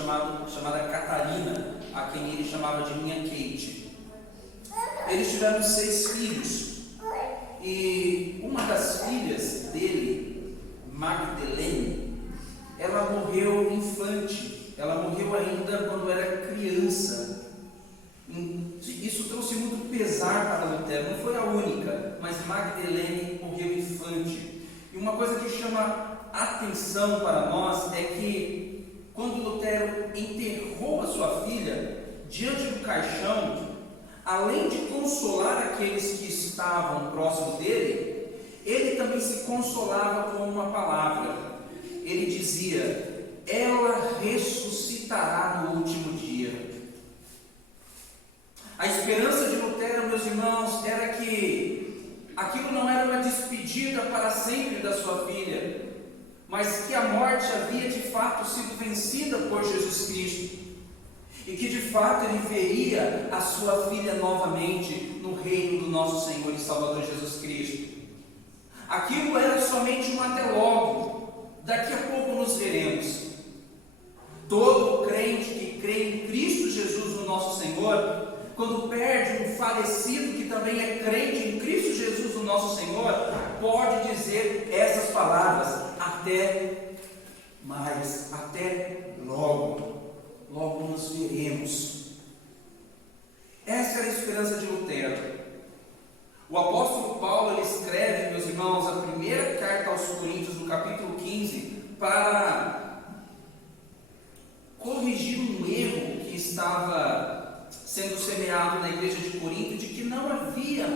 chamada Catarina, a quem ele chamava de minha Kate. Eles tiveram 6 filhos, e uma das filhas dele, Magdalene, ela morreu infante, ela morreu ainda quando era criança. Isso trouxe muito pesar para Lutero, não foi a única, mas Magdalene morreu infante. E uma coisa que chama atenção para nós é que quando Lutero enterrou a sua filha diante do caixão, além de consolar aqueles que estavam próximo dele, ele também se consolava com uma palavra. Ele dizia: ela ressuscitará no último dia. A esperança de Lutero, meus irmãos, era que aquilo não era uma despedida para sempre da sua filha, mas que a morte havia de fato sido vencida por Jesus Cristo, e que de fato ele veria a sua filha novamente no reino do nosso Senhor e Salvador Jesus Cristo. Aquilo era somente um até logo, daqui a pouco nos veremos. Todo crente que crê em Cristo Jesus, o nosso Senhor, quando perde um falecido que também é crente em Cristo Jesus, o nosso Senhor, pode dizer essas palavras: até mais, até logo, logo nos veremos. Essa era a esperança de Lutero. O apóstolo Paulo, ele escreve, meus irmãos, a primeira carta aos Coríntios, no capítulo 15, para corrigir um erro que estava sendo semeado na igreja de Corinto, de que não havia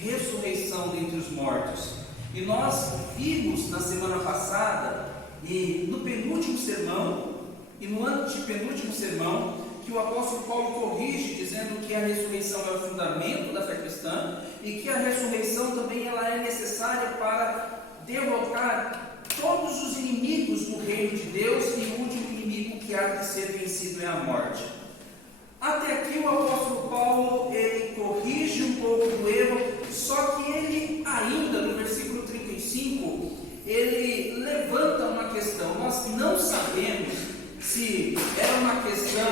ressurreição dentre os mortos. E nós vimos na semana passada, e no penúltimo sermão, e no antepenúltimo sermão, que o apóstolo Paulo corrige, dizendo que a ressurreição é o fundamento da fé cristã, e que a ressurreição também ela é necessária para derrotar todos os inimigos do reino de Deus, e o último inimigo que há de ser vencido é a morte. Até aqui o apóstolo Paulo, ele corrige um pouco do erro, só que ele ainda, no versículo 35, ele levanta uma questão. Nós não sabemos se era uma questão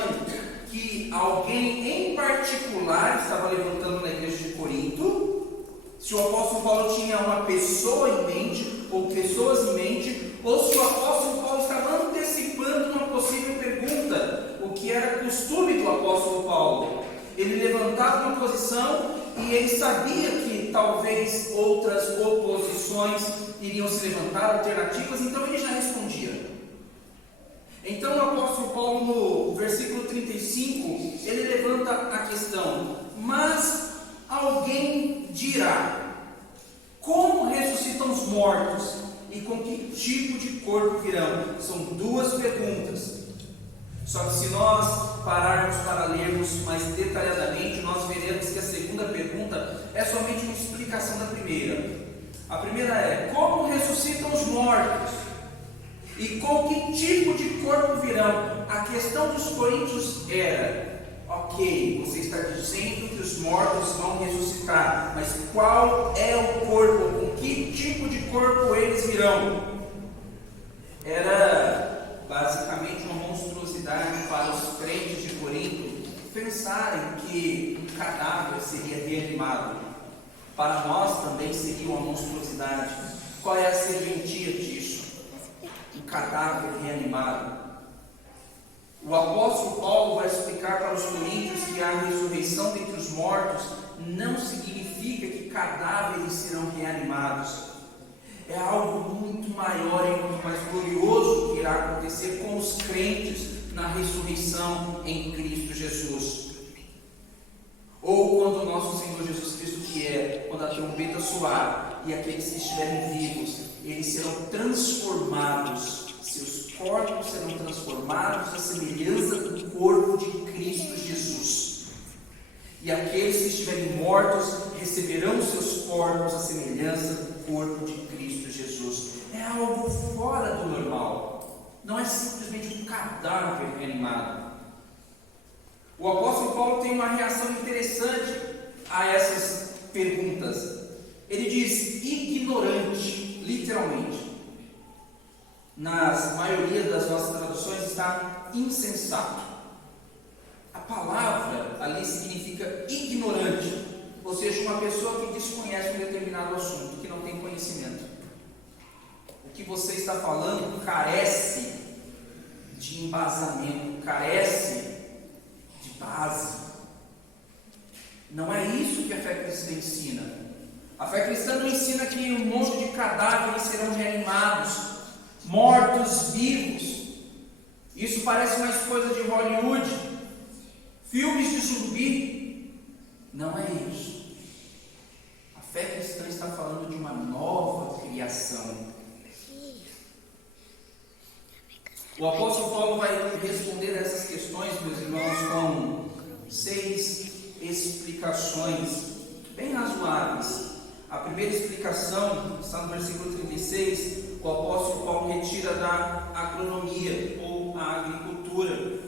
que alguém em particular estava levantando na igreja de Corinto, se o apóstolo Paulo tinha uma pessoa em mente, ou pessoas em mente, ou se o apóstolo Paulo estava antecipando uma possível pergunta, o que era costume do apóstolo Paulo. Ele levantava uma posição e ele sabia que talvez outras oposições iriam se levantar, alternativas, então ele já respondia. Então o apóstolo Paulo, no versículo 35, ele levanta a questão: mas alguém dirá, como ressuscitam os mortos e com que tipo de corpo virão? São 2 perguntas. Só que se nós pararmos para lermos mais detalhadamente, nós veremos que a segunda pergunta é somente uma explicação da primeira. A primeira é: como ressuscitam os mortos? E com que tipo de corpo virão? A questão dos coríntios era: ok, você está dizendo que os mortos vão ressuscitar, mas qual é o corpo? Com que tipo de corpo eles virão? Era basicamente uma monstruosidade para os crentes de Corinto pensarem que um cadáver seria reanimado. Para nós também seria uma monstruosidade. Qual é a serventia disso? Um cadáver reanimado. O apóstolo Paulo vai explicar para os coríntios que a ressurreição dentre os mortos não significa que cadáveres serão reanimados. É algo muito maior e muito mais glorioso que irá acontecer com os crentes na ressurreição em Cristo Jesus. Ou quando o nosso Senhor Jesus Cristo vier, quando a trombeta soar e aqueles que estiverem vivos, eles serão transformados, seus corpos serão transformados à semelhança do corpo de Cristo Jesus. E aqueles que estiverem mortos receberão seus corpos à semelhança do corpo de Cristo Jesus. É algo fora do normal. Não é simplesmente um cadáver reanimado. O apóstolo Paulo tem uma reação interessante a essas perguntas. Ele diz ignorante, literalmente. na maioria das nossas traduções está insensato. A palavra ali significa ignorante, ou seja, uma pessoa que desconhece um determinado assunto, que não tem conhecimento. O que você está falando carece de embasamento, carece de base. Não é isso que a fé cristã ensina. A fé cristã não ensina que um monte de cadáveres serão reanimados, mortos vivos. Isso parece mais coisa de Hollywood, filmes de zumbi. Não é isso. A fé cristã está falando de uma nova criação. O apóstolo Paulo vai responder a essas questões, meus irmãos, com 6 explicações bem razoáveis. A primeira explicação está no versículo 36, o apóstolo Paulo retira da agronomia ou a agricultura.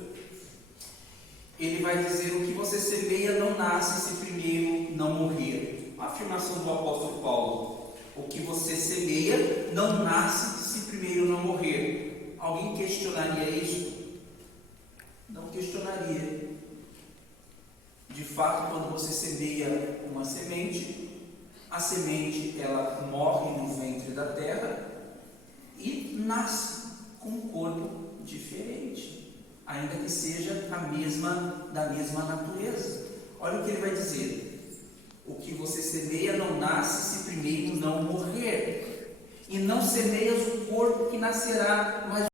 Ele vai dizer: o que você semeia não nasce se primeiro não morrer. Uma afirmação do apóstolo Paulo: o que você semeia não nasce se primeiro não morrer. Alguém questionaria isso? Não questionaria. De fato, quando você semeia uma semente, a semente ela morre no ventre da terra e nasce com um corpo diferente, ainda que seja da mesma natureza. Olha o que ele vai dizer: o que você semeia não nasce se primeiro não morrer, e não semeias o corpo que nascerá, mas